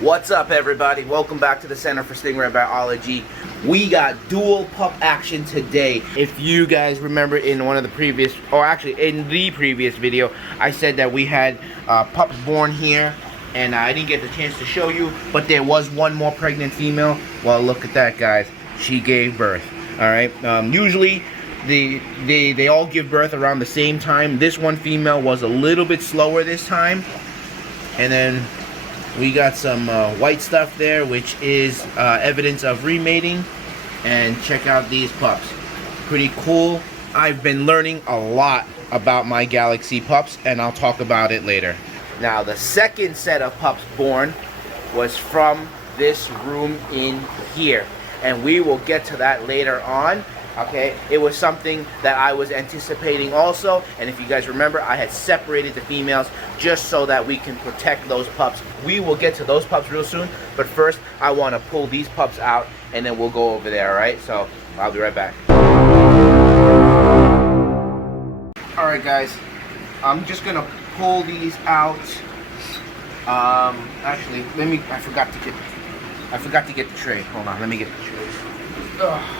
What's up, everybody? Welcome back to the Center for Stingray Biology. We got dual pup action today. If you guys remember in one of the previous, or actually in the previous video, I said that we had pups born here, and I didn't get the chance to show you, but there was one more pregnant female. Well, look at that, guys. She gave birth. All right. Usually, they all give birth around the same time. This one female was a little bit slower this time, and then we got some white stuff there, which is evidence of remating. And check out these pups. Pretty cool. I've been learning a lot about my Galaxy pups, and I'll talk about it later. Now, the second set of pups born was from this room in here, and we will get to that later on. Okay, it was something that I was anticipating also, and if you guys remember, I had separated the females just so that we can protect those pups. We will get to those pups real soon, but first I want to pull these pups out and then we'll go over there. All right, so I'll be right back. All right, guys, I'm just gonna pull these out. Actually, I forgot to get the tray. Hold on, let me get the tray. Ugh.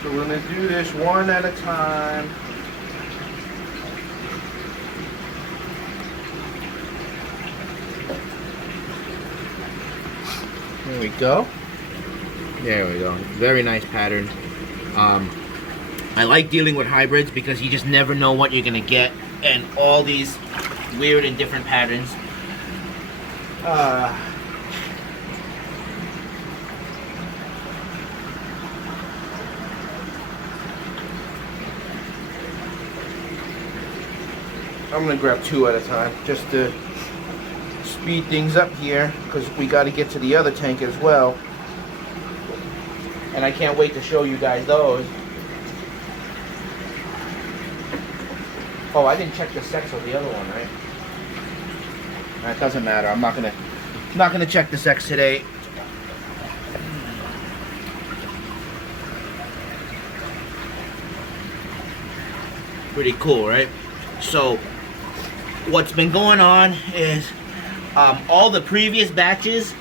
So we're going to do this one at a time. There we go. There we go. Very nice pattern. I like dealing with hybrids because you just never know what you're going to get. And all these weird and different patterns. I'm gonna grab two at a time just to speed things up here because we got to get to the other tank as well, and I can't wait to show you guys those. Oh, I didn't check the sex of the other one, right? That doesn't matter. I'm not gonna check the sex today. Pretty cool, right? So what's been going on is all the previous batches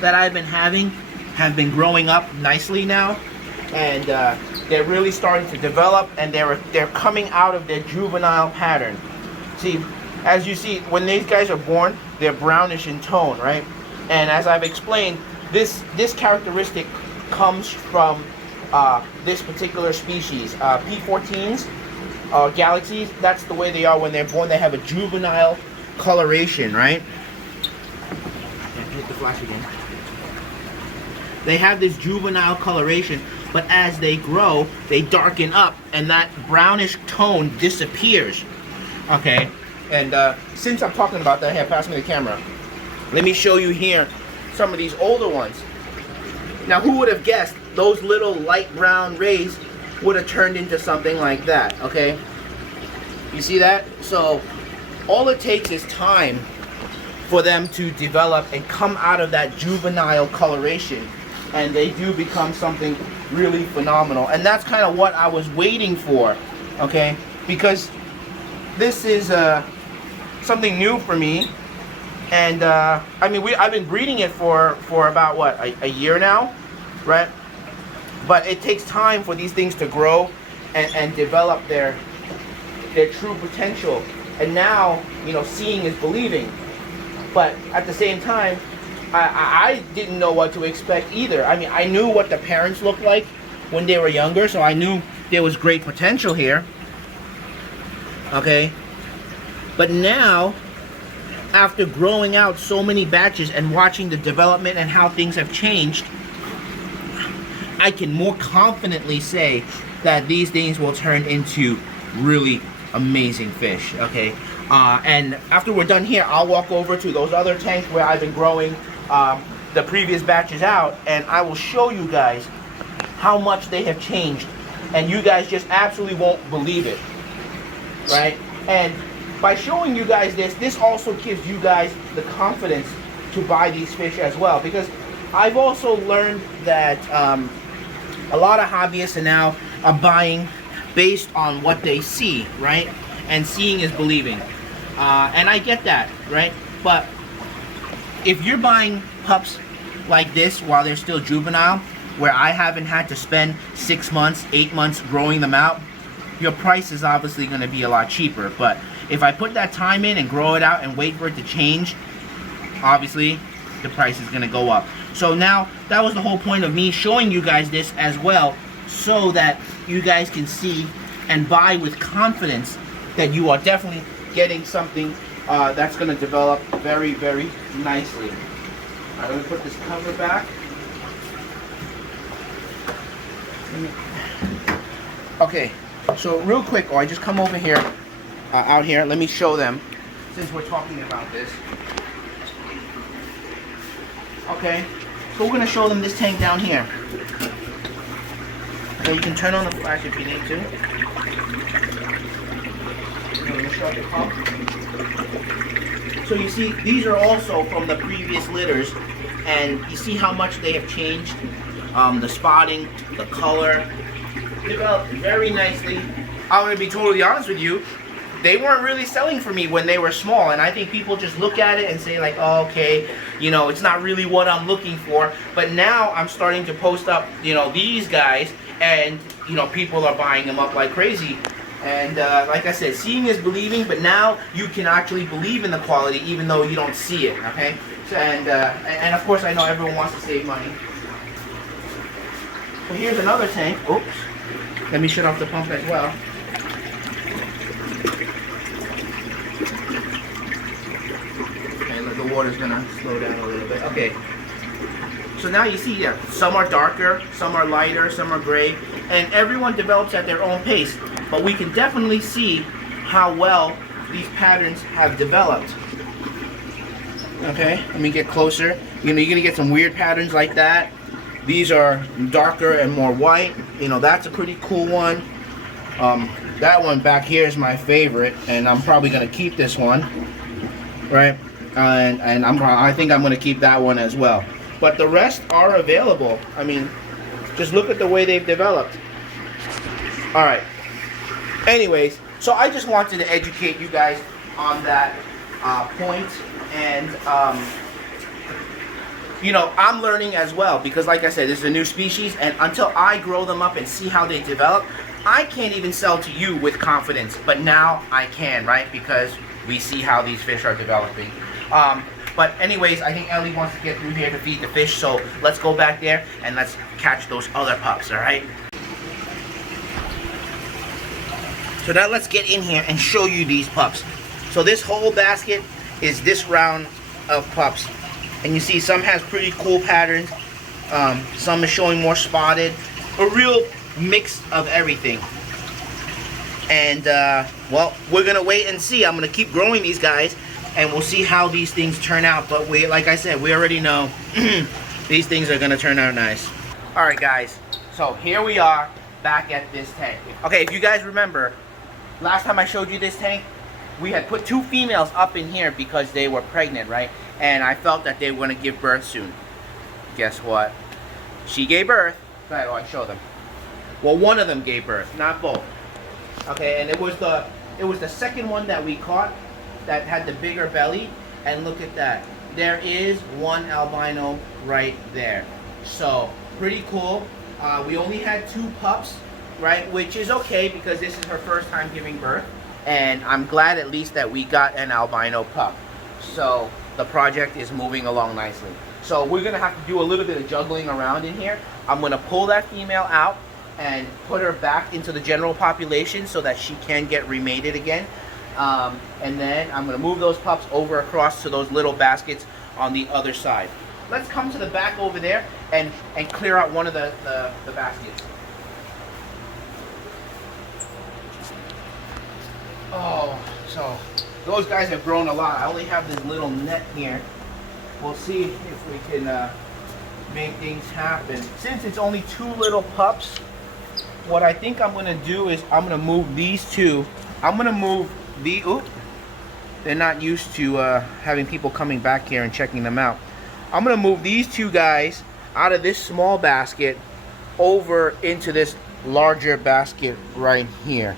that I've been having have been growing up nicely now, and they're really starting to develop, and they're coming out of their juvenile pattern. See, as you see, when these guys are born, they're brownish in tone, right? And as I've explained, this characteristic comes from this particular species, P14s. Galaxies, that's the way they are when they're born. They have a juvenile coloration, right? Hit the flash again. They have this juvenile coloration, but as they grow, they darken up, and that brownish tone disappears. Okay, and since I'm talking about that, here, pass me the camera. Let me show you here some of these older ones. Now, who would have guessed those little light brown rays would have turned into something like that? Okay, you see that? So all it takes is time for them to develop and come out of that juvenile coloration, and they do become something really phenomenal. And that's kind of what I was waiting for, okay, because this is something new for me. And I mean, I've been breeding it for about what, a year now, right? But it takes time for these things to grow and develop their true potential. And now, you know, seeing is believing. But at the same time, I didn't know what to expect either. I mean, I knew what the parents looked like when they were younger, so I knew there was great potential here. Okay? But now, after growing out so many batches and watching the development and how things have changed, I can more confidently say that these things will turn into really amazing fish, okay? And after we're done here, I'll walk over to those other tanks where I've been growing the previous batches out, and I will show you guys how much they have changed. And you guys just absolutely won't believe it, right? And by showing you guys this also gives you guys the confidence to buy these fish as well, because I've also learned that a lot of hobbyists are now buying based on what they see, right? And seeing is believing. And I get that, right? But if you're buying pups like this while they're still juvenile, where I haven't had to spend 6 months, 8 months growing them out, your price is obviously going to be a lot cheaper. But if I put that time in and grow it out and wait for it to change, obviously the price is going to go up. So now that was the whole point of me showing you guys this as well, so that you guys can see and buy with confidence that you are definitely getting something that's going to develop very, very nicely. I'm going to put this cover back. Okay, so real quick, I just come over here, out here, let me show them, since we're talking about this. Okay, so we're going to show them this tank down here. Okay, you can turn on the flash if you need to. I'm going to show the pump. So you see, these are also from the previous litters, and you see how much they have changed. The spotting, the color, developed very nicely. I'm going to be totally honest with you, they weren't really selling for me when they were small, and I think people just look at it and say like, oh, okay, you know, it's not really what I'm looking for. But now I'm starting to post up, you know, these guys, and you know, people are buying them up like crazy. And like I said, seeing is believing, but now you can actually believe in the quality even though you don't see it, okay? So, and of course I know everyone wants to save money. So here's another tank. Oops. Let me shut off the pump as well. Okay, look, the water's gonna slow down a little bit. Okay. So now you see, yeah, some are darker, some are lighter, some are gray, and everyone develops at their own pace. But we can definitely see how well these patterns have developed. Okay, let me get closer. You know, you're gonna get some weird patterns like that. These are darker and more white. You know, that's a pretty cool one. That one back here is my favorite, and I'm probably gonna keep this one, right? And I think I'm gonna keep that one as well. But the rest are available. I mean, just look at the way they've developed. All right. Anyways, so I just wanted to educate you guys on that point, and you know, I'm learning as well, because like I said, this is a new species, and until I grow them up and see how they develop, I can't even sell to you with confidence. But now I can, right? Because we see how these fish are developing. But anyways, I think Ellie wants to get through here to feed the fish, so let's go back there and let's catch those other pups, all right? So now let's get in here and show you these pups. So this whole basket is this round of pups. And you see some has pretty cool patterns. Some is showing more spotted. A real mix of everything. And well, we're gonna wait and see. I'm gonna keep growing these guys, and we'll see how these things turn out. But we, like I said, we already know these things are gonna turn out nice. All right, guys. So here we are back at this tank. Okay, if you guys remember, last time I showed you this tank, we had put 2 females up in here because they were pregnant, right? And I felt that they were going to give birth soon. Guess what? She gave birth. Go ahead, I'll show them. Well, one of them gave birth, not both. Okay, and it was the second one that we caught that had the bigger belly. And look at that. There is one albino right there. So, pretty cool. We only had 2 pups, right? Which is okay because this is her first time giving birth. And I'm glad at least that we got an albino pup. So the project is moving along nicely. So we're gonna have to do a little bit of juggling around in here. I'm gonna pull that female out and put her back into the general population so that she can get remated again. And then I'm gonna move those pups over across to those little baskets on the other side. Let's come to the back over there and clear out one of the baskets. Oh, so those guys have grown a lot. I only have this little net here. We'll see if we can make things happen. Since it's only 2 little pups, what I think I'm gonna do is I'm gonna move these 2. I'm gonna move the, oop, they're not used to having people coming back here and checking them out. I'm gonna move these 2 guys out of this small basket over into this larger basket right here.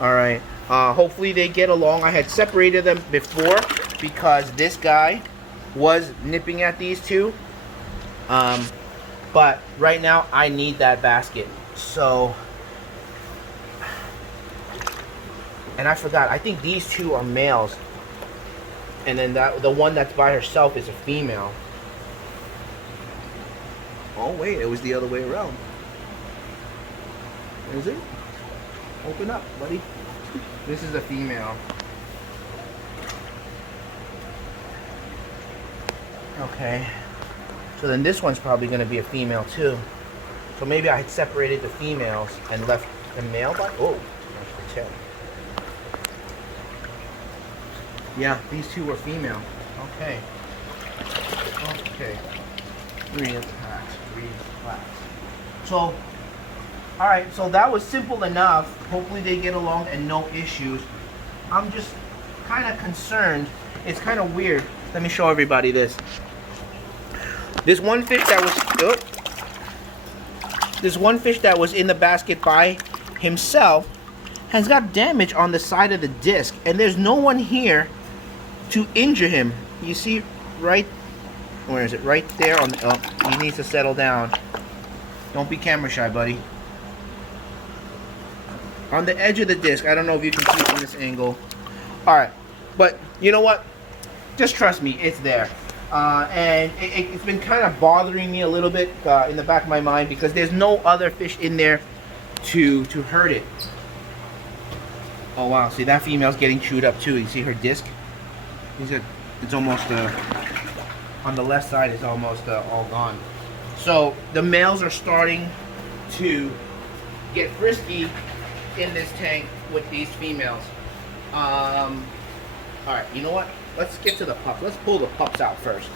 All right. Hopefully they get along. I had separated them before because this guy was nipping at these two. But right now I need that basket. So, and I forgot, I think these two are males. And then the one that's by herself is a female. Oh wait, it was the other way around. Is it? Open up, buddy. This is a female. Okay. So then this one's probably going to be a female too. So maybe I had separated the females and left the male by. Oh, that's the tail. Yeah, these two were female. Okay. Okay. Relax. So, alright, so that was simple enough. Hopefully they get along and no issues. I'm just kind of concerned. It's kind of weird. Let me show everybody this. This one fish that was in the basket by himself has got damage on the side of the disc, and there's no one here to injure him. You see right, where is it? Right there on the, oh, he needs to settle down. Don't be camera shy, buddy. On the edge of the disc. I don't know if you can see from this angle. Alright, but you know what? Just trust me, it's there. And it's been kind of bothering me a little bit in the back of my mind because there's no other fish in there to hurt it. Oh wow, see that female's getting chewed up too. You see her disc? It's almost, on the left side it's almost all gone. So the males are starting to get frisky in this tank with these females. Alright, you know what? Let's get to the pups. Let's pull the pups out first.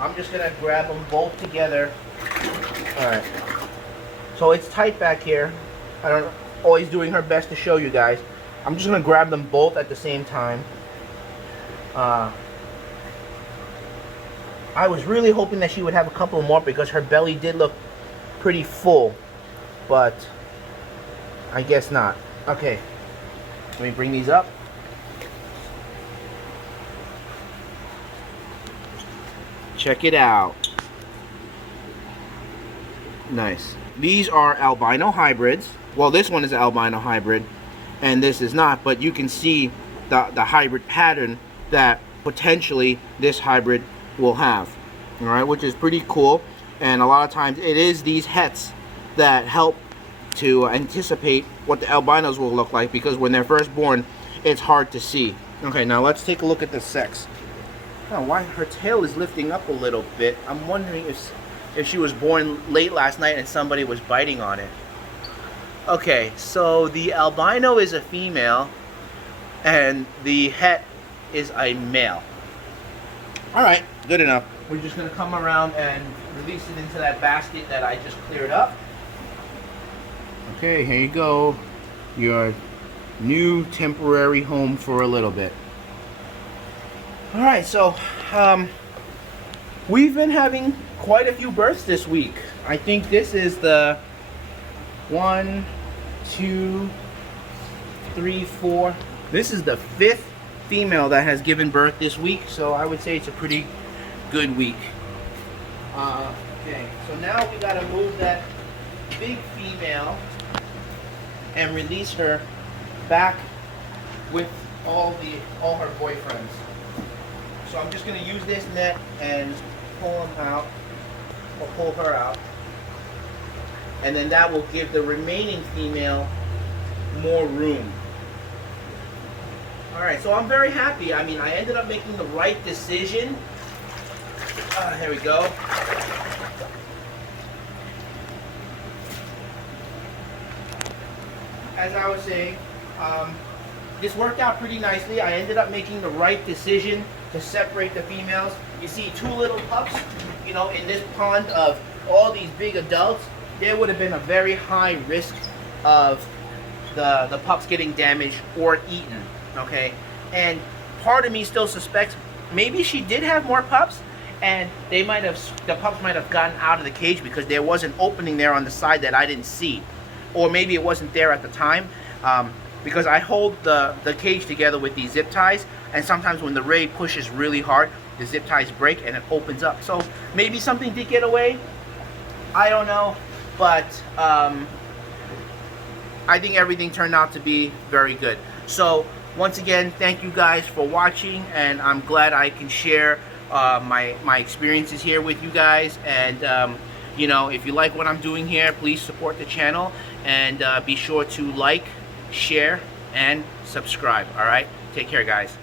I'm just going to grab them both together. Alright. So it's tight back here. I don't know. Always doing her best to show you guys. I'm just going to grab them both at the same time. I was really hoping that she would have a couple more because her belly did look pretty full. But I guess not. Okay. Let me bring these up. Check it out. Nice. These are albino hybrids. Well, this one is an albino hybrid, and this is not, but you can see the hybrid pattern that potentially this hybrid will have. Alright, which is pretty cool. And a lot of times it is these hets that help to anticipate what the albinos will look like, because when they're first born, it's hard to see. Okay, now let's take a look at the sex. Oh, why her tail is lifting up a little bit. I'm wondering if she was born late last night and somebody was biting on it. Okay, so the albino is a female and the het is a male. Alright, good enough. We're just going to come around and release it into that basket that I just cleared up. Okay, here you go. Your new temporary home for a little bit. Alright, so we've been having quite a few births this week. I think this is the 1, 2, 3, 4. This is the 5th female that has given birth this week, so I would say it's a pretty good week. Okay, so now we gotta move that big female and release her back with all her boyfriends. So I'm just going to use this net and pull them out, or pull her out. And then that will give the remaining female more room. Alright, so I'm very happy. I mean, I ended up making the right decision. Here we go. As I was saying, this worked out pretty nicely. I ended up making the right decision to separate the females. You see 2 little pups, you know, in this pond of all these big adults. There would have been a very high risk of the pups getting damaged or eaten, okay? And part of me still suspects maybe she did have more pups, and the pups might have gotten out of the cage because there was an opening there on the side that I didn't see. Or maybe it wasn't there at the time. Because I hold the cage together with these zip ties. and sometimes when the ray pushes really hard, the zip ties break and it opens up. So maybe something did get away. I don't know, but I think everything turned out to be very good. So once again, thank you guys for watching, and I'm glad I can share my experiences here with you guys. And you know, if you like what I'm doing here, please support the channel, and be sure to like, share, and subscribe. All right, take care, guys.